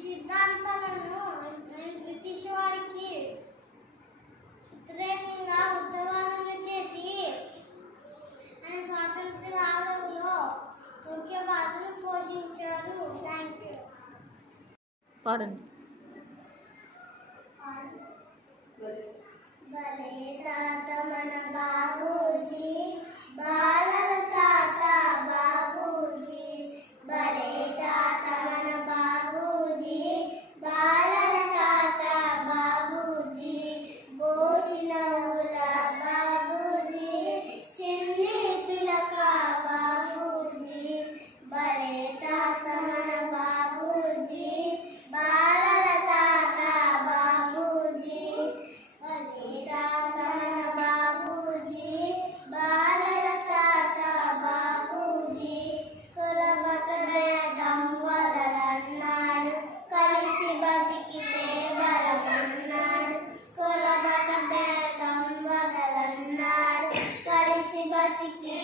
సిద్ధాంతాలను బ్రిటిష్ వారికి వ్యతిరేకంగా ఉద్యమాలను చేసి ఆయన స్వాతంత్ర ఆలోచనలో ముఖ్య పాత్రను పోషించారు. Thank you. పాడండి. భలే తాత మన బాబూజీ, బాలల తాత బాబూజీ, భలే తాత మన బాబూజీ, బాలల తాత బాబూజీ, బోసిన ఊల బాబూజీ, చిన్ని పిలక బాబూజీ, భలే తాత మన బాబూజీ, బాలల తాత బాబూజీ, భలే తాత మన బాబూజీ, బాలల తాత బాబూజీ, కులమత భేదం వదలన్నాడు, కలిసి బతికితే బలమన్నాడు, కులమత భేదం వదలన్నాడు, కలిసి బతికితే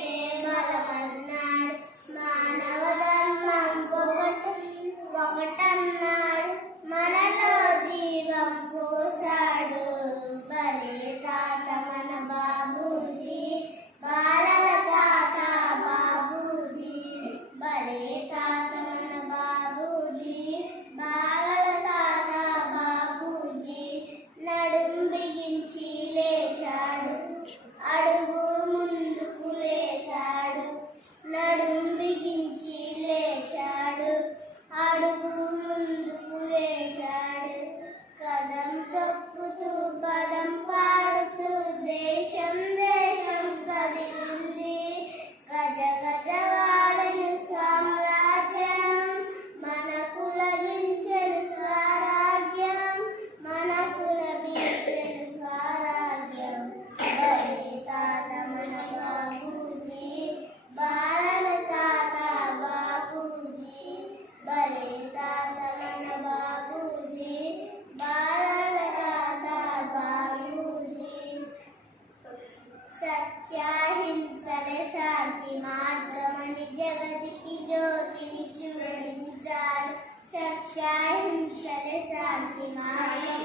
బలమన్నాడు, మానవ ధర్మం ఒకటన్నాడు, మనలో జీవం పోసాడు, భలే తాత మన బాబూజీ, బాలల తాత బాబూజీ, భలే తాత మన బాబూజీ, బాలల తాత బాబూజీ, నడుం బిగించి లేచాడు, అడుగు ముందుకు వేశాడు, నడుం బిగించి లేచాడు, అడుగు ముందుకు వేశాడు, కదం తొక్కుతూ పదం పాడుతూ దేశం దేశం కదిలింది, గజ గజ వాడని సామ్రాజ్యం, మనకు లభించెను స్వరాజ్యం, మనకు లభించెను స్వరాజ్యం, భలే తాత మన బాబూజీ, బాలల తాత బాబూజీ, భలే తాత మన బాబూజీ, బాలల తాత బాబూజీ, సత్యాహింసలే శాంతి మార్గమని జగతికి జ్యోతిని చూపించారు, సత్యాహింసలే శాంతి మార్గం